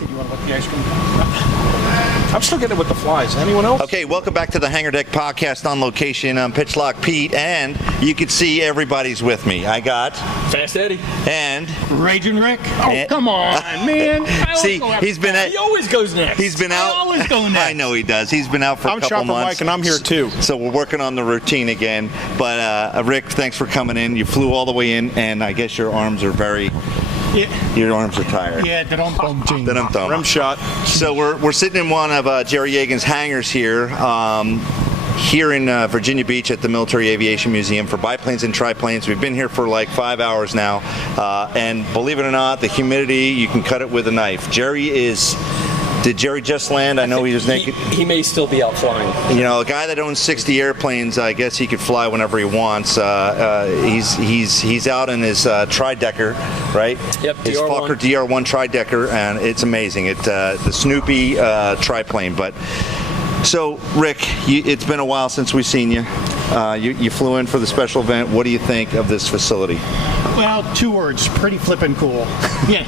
You want to let the ice cream come? I'm still getting it with the flies. Anyone else? Okay, welcome back to the Hangar Deck Podcast on location. I'm Pitchlock Pete, and you can see everybody's with me. I got Fast Eddie and Raging Rick. Oh, come on, man. See, he's been He always goes next. He's been out. I always go next. I know he does. He's been out for a couple Shopper months. Mike, and I'm here too. So we're working on the routine again. But Rick, thanks for coming in. You flew all the way in, and I guess your arms are very. Yeah. Your arms are tired. Yeah, Dum-dum. Rim shot. So we're sitting in one of Jerry Yegan's hangars here. Here in Virginia Beach at the Military Aviation Museum for biplanes and triplanes. We've been here for like 5 hours now, and believe it or not, the humidity, you can cut it with a knife. Did Jerry just land? I know he was naked. He may still be out flying. You know, a guy that owns 60 airplanes, I guess he could fly whenever he wants. He's out in his tri-decker, right? Yep, his DR1. Fokker DR1 tri-decker, and it's amazing. It's the Snoopy triplane. But so, Rick, it's been a while since we've seen you. You flew in for the special event. What do you think of this facility? Well, 2 words: pretty flippin' cool. Yeah.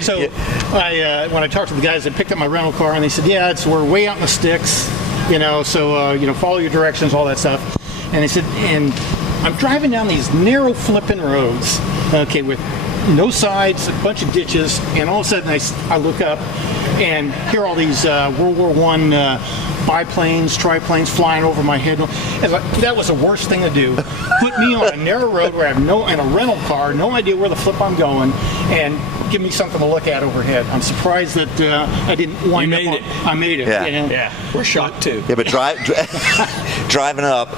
So, when I talked to the guys that picked up my rental car, and they said, "Yeah, we're way out in the sticks, so follow your directions, all that stuff." And they said, and I'm driving down these narrow flippin' roads, okay, with no sides, a bunch of ditches, and all of a sudden I look up and hear all these World War I biplanes, triplanes flying over my head. And that was the worst thing to do. Put me on a narrow road where I have in a rental car, no idea where the flip I'm going, and give me something to look at overhead. I'm surprised that I didn't wind up. I made it. Yeah. We're shocked too. Yeah, but driving up,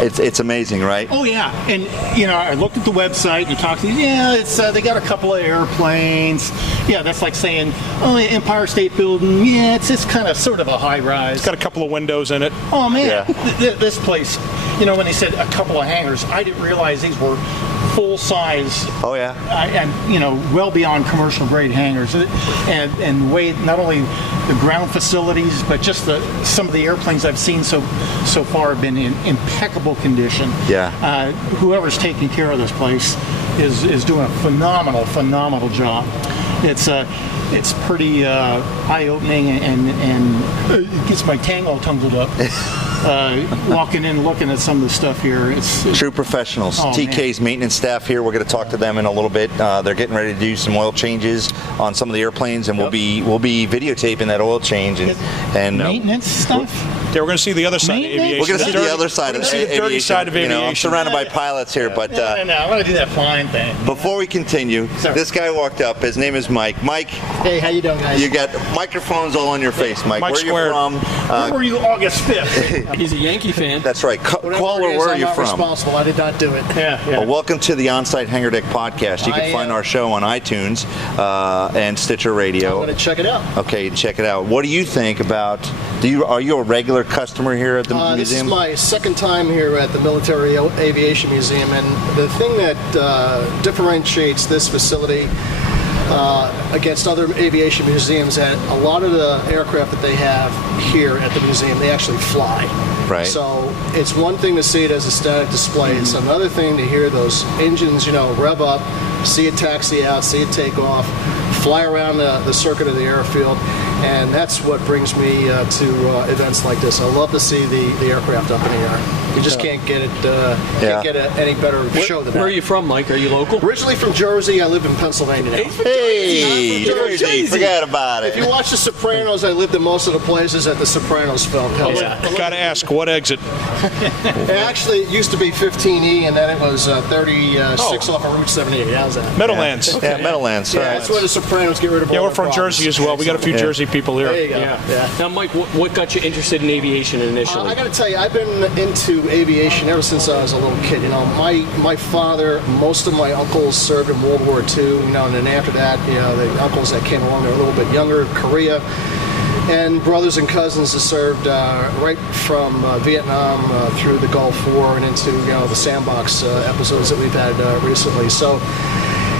it's amazing, right? Oh yeah, and I looked at the website and talked to you. Yeah, it's they got a couple of airplanes. Yeah, that's like saying, oh, Empire State Building. Yeah, it's kind of sort of a high rise. It's got a couple of windows in it. Oh man, this place. When they said a couple of hangars, I didn't realize these were full size. Oh yeah. And well beyond commercial grade hangars, and way not only the ground facilities, but just some of the airplanes I've seen so far have been in impeccable condition. Yeah. Whoever's taking care of this place is doing a phenomenal job. It's pretty eye-opening, and it gets my tang all tumbled up. Walking in, looking at some of the stuff here, it's true professionals. Oh, TK's maintenance staff here. We're going to talk to them in a little bit. They're getting ready to do some oil changes on some of the airplanes, and we'll be videotaping that oil change and maintenance stuff. Yeah, we're going to see the other side of aviation. We're going to see the other side of aviation. The dirty side of aviation. I'm surrounded by pilots here, but No, I want to do that flying thing. Before we continue, this guy walked up. His name is Mike. Mike. Hey, how you doing, guys? You got microphones all on your face, Mike. Mike Where are you from? Where were you August 5th? He's a Yankee fan. That's right. Caller, where are you from? I'm not responsible. I did not do it. Yeah. Well, welcome to the On-Site Hangar Deck Podcast. You can find our show on iTunes and Stitcher Radio. I'm going to check it out. Okay, check it out. What do you think about? Are you a regular customer here at the museum? This is my second time here at the Military Aviation Museum, and the thing that differentiates this facility against other aviation museums, that a lot of the aircraft that they have here at the museum, they actually fly. Right. So it's one thing to see it as a static display. It's another thing to hear those engines, rev up, see it taxi out, see it take off, fly around the circuit of the airfield. And that's what brings me to events like this. I love to see the aircraft up in the air. You just can't get it. Can't get any better show than that. Where are you from, Mike? Are you local? Originally from Jersey. I live in Pennsylvania now. Hey, Jersey. Forget about it. If you watch The Sopranos, I lived in most of the places that The Sopranos filmed. Got to ask, what exit? Actually, it used to be 15E, and then it was 36 off of Route 78. How's that? Meadowlands. Yeah, Meadowlands. Yeah, that's where The Sopranos get rid of all Yeah, we're their from problems. Jersey as well. We got a few Jersey people here. There you go. Yeah. Now, Mike, what got you interested in aviation initially? I got to tell you, I've been into aviation ever since I was a little kid. My father, most of my uncles served in World War II. And then after that, the uncles that came along, they're a little bit younger, Korea, and brothers and cousins that served right from Vietnam through the Gulf War and into the sandbox episodes that we've had recently. So.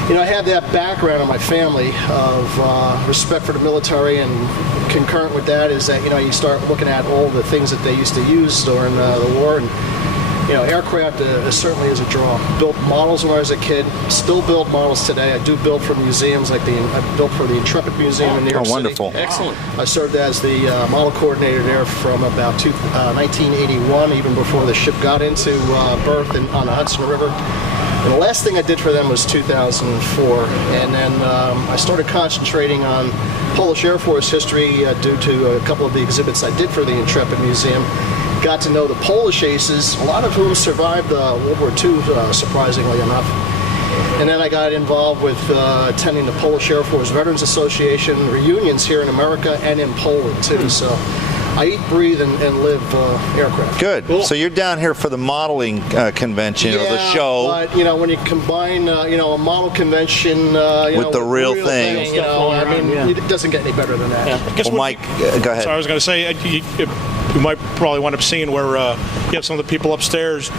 I have that background in my family of respect for the military, and concurrent with that is that, you start looking at all the things that they used to use during the war, and aircraft certainly is a draw. Built models when I was a kid, still build models today. I do build for museums, like I built for the Intrepid Museum in New York City. Wonderful. Excellent. I served as the model coordinator there from about 1981, even before the ship got into berth on the Hudson River. And the last thing I did for them was 2004, and then I started concentrating on Polish Air Force history due to a couple of the exhibits I did for the Intrepid Museum. Got to know the Polish aces, a lot of whom survived World War II, surprisingly enough. And then I got involved with attending the Polish Air Force Veterans Association reunions here in America and in Poland too. So I eat, breathe, and live aircraft. Good. Cool. So you're down here for the modeling convention or the show. But when you combine a model convention With the real thing. It doesn't get any better than that. I guess Well, what Mike, go ahead. So I was going to say, you might probably wind up seeing where you have some of the people upstairs,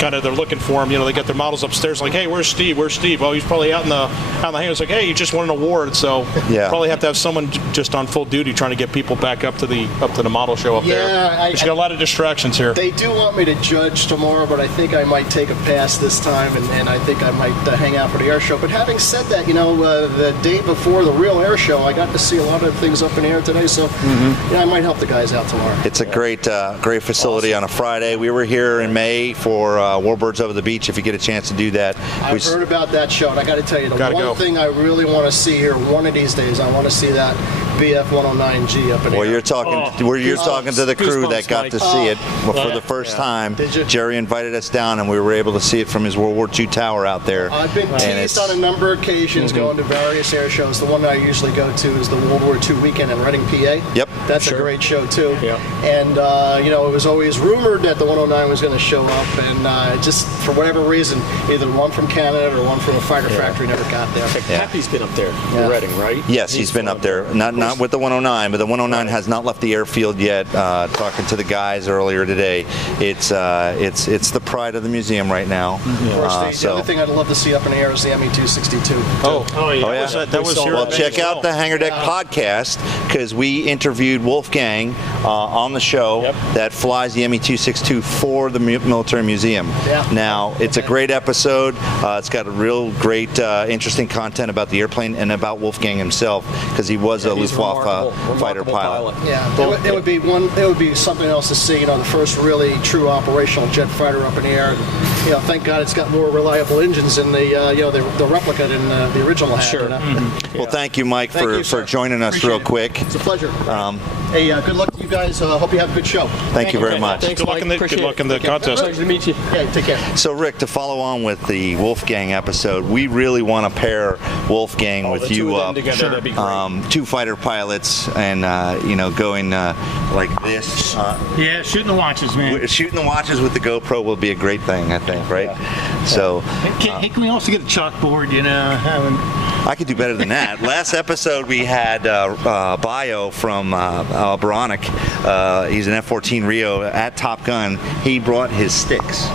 kind of they're looking for him. They get their models upstairs, like, hey, where's Steve? Where's Steve? Oh, he's probably out in the hangar. It's like, hey, you just won an award, so probably have to have someone just on full duty trying to get people back up to the model show up there. Yeah, You got a lot of distractions here. They do want me to judge tomorrow, but I think I might take a pass this time, and I think I might hang out for the air show. But having said that, the day before the real air show, I got to see a lot of things up in the air today, so I might help the guys out tomorrow. It's a great facility on a Friday. We were here in May for Warbirds Over the Beach. If you get a chance to do that, I've heard about that show, and I got to tell you, the one thing I really want to see here one of these days, I want to see that BF 109G up in the well, air. you're talking to the crew that got to see it for the first time. Did you? Jerry invited us down, and we were able to see it from his World War II tower out there. I've been teased on a number of occasions going to various air shows. The one that I usually go to is the World War II weekend in Reading, PA. Yep. That's a great show, too. Yeah. And, it was always rumored that the 109 was going to show up, and just for whatever reason, either one from Canada or one from a fighter factory never got there. Happy's been up there in Reading, right? Yes, he's been up there. Not with the 109, but the 109 has not left the airfield yet. Talking to the guys earlier today, it's the pride of the museum right now. Of course, the other thing I'd love to see up in the air is the ME-262. Oh, yeah. That was here. Well, check out the Hangar Deck podcast, because we interviewed Wolfgang on the show that flies the ME-262 for the Military Museum. Yeah. Now, it's a great episode. It's got a real great, interesting content about the airplane and about Wolfgang himself, because he was a Luftwaffe fighter pilot. Yeah, it would be something else to see. The first really true operational jet fighter up in the air. And, thank God it's got more reliable engines than the replica than the original had. Sure. Well, thank you, Mike, for joining us Appreciate real it. quick. It's a pleasure. Hey, good luck to you guys. Hope you have a good show. Thank you very much. Thanks, Good luck Mike. in the Appreciate contest. Pleasure to meet you. Yeah, take care. So, Rick, to follow on with the Wolfgang episode, we really want to pair Wolfgang with the two you of them up. together, that'd be great. Two fighter pilots and, going like this. Yeah, shooting the watches, man. Shooting the watches with the GoPro will be a great thing, I think, right? So, Hey, can we also get a chalkboard, I could do better than that. Last episode, we had Bio from Baronic. He's an F-14 Rio at Top Gun. He brought his sticks.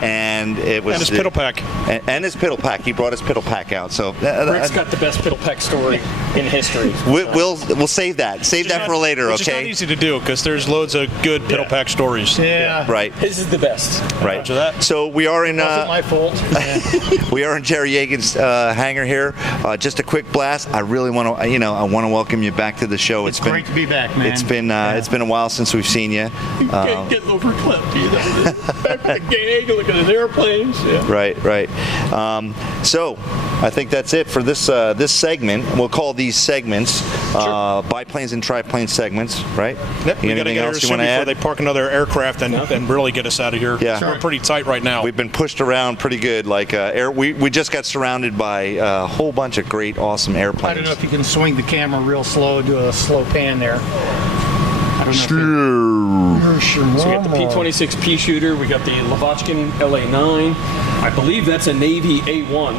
And it was And his piddle pack. And his piddle pack. He brought his piddle pack out. So Rick's got the best piddle peck story in history. we'll save that. Save that for later, Which is not okay? easy to do, because there's loads of good piddle pack stories. Yeah. Right. His is the best. Right. Roger that. So we are in Wasn't my fault. we are in Jerry Yeagan's hangar here. Just a quick blast. I really want to I want to welcome you back to the show. It's great to be back, man. It's been a while since we've seen you. Getting overclipped, Back to the gang, look at his airplanes. Yeah. Right. So I think that's it for this segment. We'll call these segments biplanes and triplanes segments, right? Yep, we got to Anything get here else you soon want to before add? they park another aircraft and really get us out of here. Yeah. So we're pretty tight right now. We've been pushed around pretty good. Like we just got surrounded by a whole bunch of great, awesome airplanes. I don't know if you can swing the camera real slow, do a slow pan there. I don't know. So we got the P-26P shooter. We got the Lavochkin LA-9. I believe that's a Navy A-1,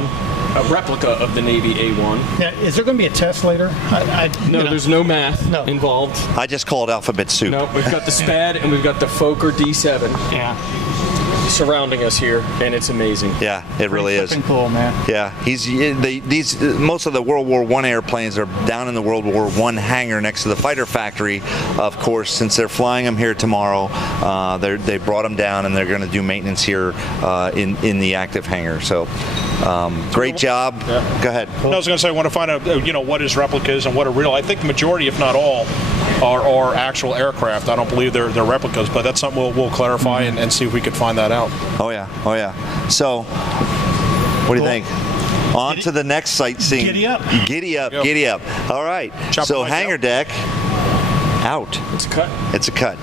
a replica of the Navy A-1. Now, is there going to be a test later? No, there's no math involved. I just called alphabet soup. No, we've got the SPAD and we've got the Fokker D7. Yeah. surrounding us here, and it's amazing. Yeah, it really is. Flipping cool, man. Yeah, most of the World War I airplanes are down in the World War I hangar next to the fighter factory. Of course, since they're flying them here tomorrow, they brought them down, and they're going to do maintenance here in the active hangar. So, great job. Yeah. Go ahead. I was going to say, I want to find out, what is replicas and what are real. I think the majority, if not all, are actual aircraft. I don't believe they're replicas, but that's something we'll clarify and see if we can find that out. Oh yeah. So, what do you think? On to the next sightseeing. Giddy up. Giddy up, Yep. giddy up. All right. Chop So the mic hangar out. deck out. It's a cut. It's a cut.